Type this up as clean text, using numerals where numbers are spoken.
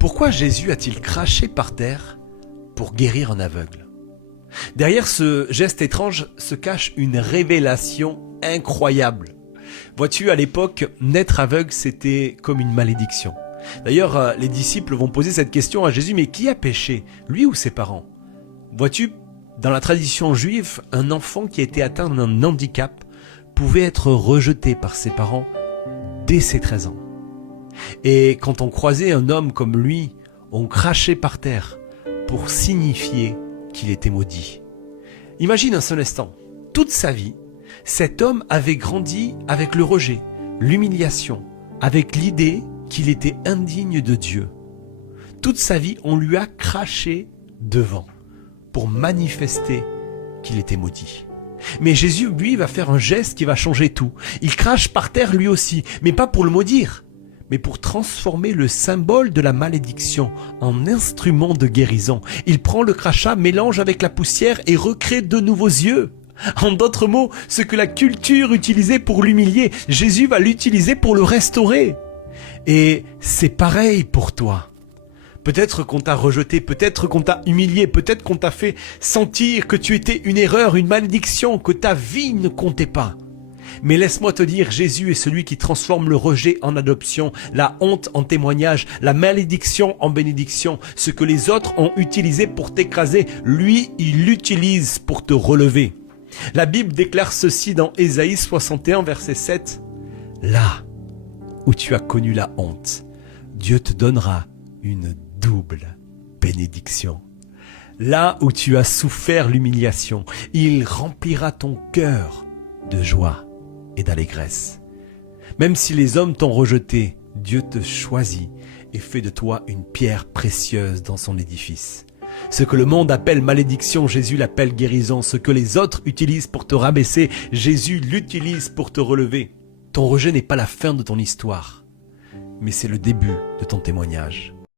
Pourquoi Jésus a-t-il craché par terre pour guérir un aveugle? Derrière ce geste étrange se cache une révélation incroyable. Vois-tu, à l'époque, naître aveugle, c'était comme une malédiction. D'ailleurs, les disciples vont poser cette question à Jésus, mais qui a péché, lui ou ses parents? Vois-tu, dans la tradition juive, un enfant qui était atteint d'un handicap pouvait être rejeté par ses parents dès ses 13 ans. Et quand on croisait un homme comme lui, on crachait par terre pour signifier qu'il était maudit. Imagine un seul instant, toute sa vie, cet homme avait grandi avec le rejet, l'humiliation, avec l'idée qu'il était indigne de Dieu. Toute sa vie, on lui a craché devant pour manifester qu'il était maudit. Mais Jésus, lui, va faire un geste qui va changer tout. Il crache par terre lui aussi, mais pas pour le maudire, mais pour transformer le symbole de la malédiction en instrument de guérison. Il prend le crachat, mélange avec la poussière et recrée de nouveaux yeux. En d'autres mots, ce que la culture utilisait pour l'humilier, Jésus va l'utiliser pour le restaurer. Et c'est pareil pour toi. Peut-être qu'on t'a rejeté, peut-être qu'on t'a humilié, peut-être qu'on t'a fait sentir que tu étais une erreur, une malédiction, que ta vie ne comptait pas. Mais laisse-moi te dire, Jésus est celui qui transforme le rejet en adoption, la honte en témoignage, la malédiction en bénédiction. Ce que les autres ont utilisé pour t'écraser, lui, il l'utilise pour te relever. La Bible déclare ceci dans Ésaïe 61, verset 7. « Là où tu as connu la honte, Dieu te donnera une double bénédiction. Là où tu as souffert l'humiliation, il remplira ton cœur de joie et d'allégresse. Même si les hommes t'ont rejeté, Dieu te choisit et fait de toi une pierre précieuse dans son édifice. Ce que le monde appelle malédiction, Jésus l'appelle guérison. Ce que les autres utilisent pour te rabaisser, Jésus l'utilise pour te relever. Ton rejet n'est pas la fin de ton histoire, mais c'est le début de ton témoignage.